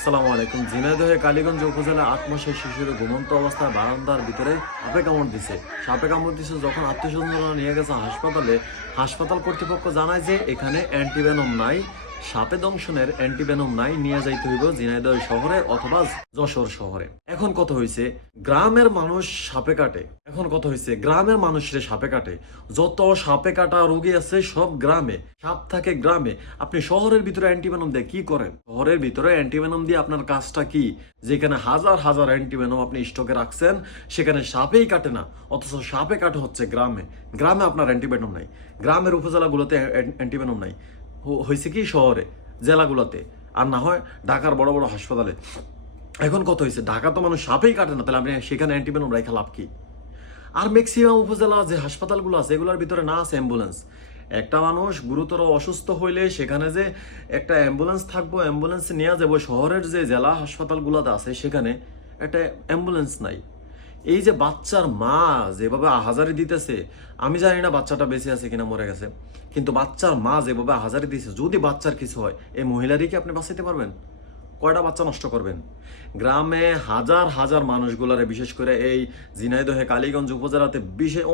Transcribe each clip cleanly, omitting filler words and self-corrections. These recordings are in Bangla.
আসসালামু আলাইকুম। ঝিনাইদহে কালীগঞ্জ উপজেলা ৮ মাসের শিশুর ঘুমন্ত অবস্থায় বারান্দার ভিতরে সাপে কামড় দিছে। সাপে কামড় দিছে যখন আত্মীয়স্বজনরা নিয়ে গেছে হাসপাতালে, হাসপাতাল কর্তৃপক্ষ জানায় যে এখানে অ্যান্টিভেনম নাই, সাপে দংশনের অ্যান্টিভেনম নাই, নিয়ে যাইতে হইব ঝিনাইদহ শহরে অথবা যশোর শহরে। এখন কত হয়েছে, গ্রামের মানুষ সাপে কাটে। এখন কত হয়েছে, গ্রামের মানুষরে সাপে কাটে। যত সাপে কাটা রোগী আছে সব গ্রামে, সাপ থাকে গ্রামে। আপনি শহরের ভিতরে অ্যান্টিভেনম দিয়ে কি করেন? শহরের ভিতরে অ্যান্টিভেনম দিয়ে আপনার কাজটা কি? যেখানে হাজার হাজার অ্যান্টিভেনম আপনি স্টকে রাখছেন, সেখানে সাপেই কাটে না, অথচ সাপে কাটে হচ্ছে গ্রামে। গ্রামে আপনার অ্যান্টিভেনম নাই, গ্রামের উপজেলাগুলোতে অ্যান্টিভেনম নাই। হয়েছে কি শহরে, জেলাগুলোতে, আর না হয় ঢাকার বড় বড় হাসপাতালে। এখন কত হয়েছে, ঢাকা তো মানুষ সাপেই কাটে না, তাহলে আপনি সেখানে অ্যান্টিভেনম রাখা লাভ কি? আর ম্যাক্সিমাম উপজেলা যে হাসপাতালগুলো আছে এগুলোর ভিতরে না আছে অ্যাম্বুলেন্স। একটা মানুষ গুরুতর অসুস্থ হইলে সেখানে যে একটা অ্যাম্বুলেন্স থাকবো, অ্যাম্বুলেন্স নিয়ে যাবো, শহরের যে জেলা হাসপাতালগুলোতে আছে সেখানে একটা অ্যাম্বুলেন্স নাই। এই যে বাচ্চার মা যেভাবে আহাজারি দিতেছে, আমি জানি না বাচ্চাটা বেঁচে আছে কিনা মরে গেছে, কিন্তু বাচ্চার মা যেভাবে আহাজারি দিতেছে, যদি বাচ্চার কিছু হয় এই মহিলারই কি আপনি বাঁচাইতে পারবেন? কয়টা বাচ্চা নষ্ট করবেন? গ্রামে হাজার হাজার মানুষগুলারে, বিশেষ করে এই ঝিনাইদহে কালীগঞ্জ উপজেলাতে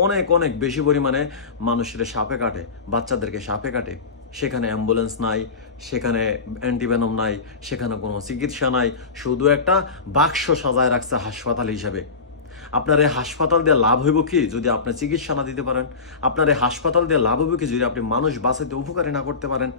অনেক অনেক বেশি পরিমাণে মানুষের সাপে কাটে, বাচ্চাদেরকে সাপে কাটে। সেখানে অ্যাম্বুলেন্স নাই, সেখানে অ্যান্টিভেনম নাই, সেখানে কোনো চিকিৎসা নাই, শুধু একটা বাক্স সাজায় রাখছে হাসপাতাল হিসাবে। আপনার এই হাসপাতাল দিয়ে লাভ হইব কি যদি আপনি চিকিৎসা না দিতে পারেন? আপনার এই হাসপাতাল দিয়ে লাভ হইব কি যদি আপনি মানুষ বাঁচাইতে উপকারী না করতে পারেন?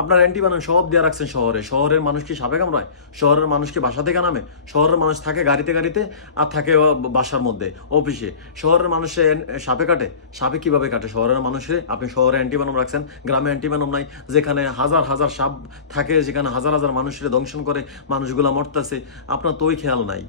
আপনার অ্যান্টিবায়োটিক সব দিয়ে রাখছেন শহরে। শহরের মানুষ কি সাপে কামড়ায়? শহরের মানুষ কি বাসা থেকে নামে? শহরের মানুষ থাকে গাড়িতে গাড়িতে, আর থাকে বাসার মধ্যে, অফিসে। শহরের মানুষে সাপে কাটে? সাপে কিভাবে কাটে শহরের মানুষে? আপনি শহরে অ্যান্টিবায়োটিক রাখছেন, গ্রামে অ্যান্টিবায়োটিক নাই। যেখানে হাজার হাজার সাপ থাকে, যেখানে হাজার হাজার মানুষের দংশন করে, মানুষগুলা মরতেছে, আপনার তো ওই খেয়াল নাই।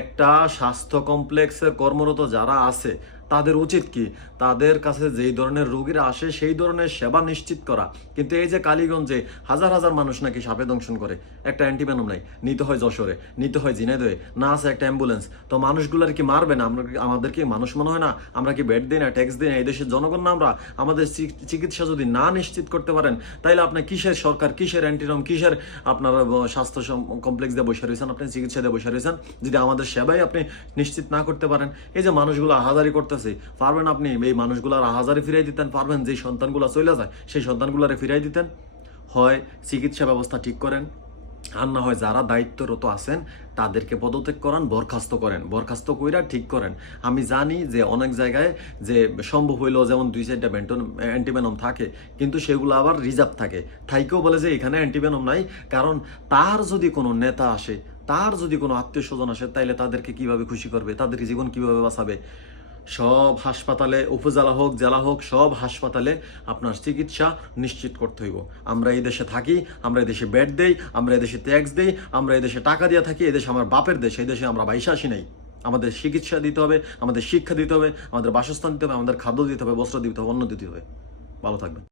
একটা স্বাস্থ্য কমপ্লেক্সের কর্মরত যারা আছে তাদের উচিত কি, তাদের কাছে যেই ধরনের রোগীরা আসে সেই ধরনের সেবা নিশ্চিত করা। কিন্তু এই যে কালীগঞ্জে হাজার হাজার মানুষ নাকি সাপে দংশন করে, একটা অ্যান্টিভেনম নাই, নিতে হয় যশোরে, নিতে হয় ঝিনাইদহে, না আছে একটা অ্যাম্বুলেন্স, তো মানুষগুলার কি মারবে না? আমাদের কি মানুষ মনে হয় না? আমরা কি বেড দিই না, ট্যাক্স দিই না? এই দেশের জনগণ না আমরা? আমাদের চিকিৎসা যদি না নিশ্চিত করতে পারেন, তাইলে আপনি কিসের সরকার, কিসের অ্যান্টিভেনম, কিসের আপনার স্বাস্থ্য কমপ্লেক্স দিয়ে বসে রয়েছেন, আপনি চিকিৎসা দিয়ে বসে রয়েছেন, যদি আমাদের সেবাই আপনি নিশ্চিত না করতে পারেন? এই যে মানুষগুলো আহাজারি করতেছে, পারবেন আপনি এই মানুষগুলার আহাজারি ফিরাই দিতেন? পারবেন যে সন্তানগুলো চলে যায় সেই সন্তানগুলারে ফিরাই দিতেন? হয় চিকিৎসা ব্যবস্থা ঠিক করেন, আর না হয় যারা দায়িত্বরত আছেন তাদেরকে পদত্যাগ করান, বরখাস্ত করেন, বরখাস্ত কইরা ঠিক করেন। আমি জানি যে অনেক জায়গায় যে সম্ভব হইলেও যেমন 2-4টা অ্যান্টিভেনম থাকে, কিন্তু সেগুলো আবার রিজার্ভ থাকে, থাইকেও বলে যে এখানে অ্যান্টিভেনম নাই। কারণ তার যদি কোনো নেতা আসে, তার যদি কোনো আত্মীয় স্বজন আসে, তাইলে তাদেরকে কিভাবে খুশি করবে, তাদেরকে জীবন কিভাবে বাঁচাবে? সব হাসপাতালে, উপজেলা হোক জেলা হোক, সব হাসপাতালে আপনার চিকিৎসা নিশ্চিত করতে হইব। আমরা এই দেশে থাকি, আমরা এই দেশে বেড দেই, আমরা এই দেশে ট্যাক্স দেই, আমরা এই দেশে টাকা দিয়ে থাকি, এই দেশে আমার বাপের দেশ, এই দেশে আমরা বাইসা আসি নাই। আমাদের চিকিৎসা দিতে হবে, আমাদের শিক্ষা দিতে হবে, আমাদের বাসস্থান দিতে হবে, আমাদের খাদ্য দিতে হবে, বস্ত্র দিতে হবে, অন্ন দিতে হবে। ভালো থাকবেন।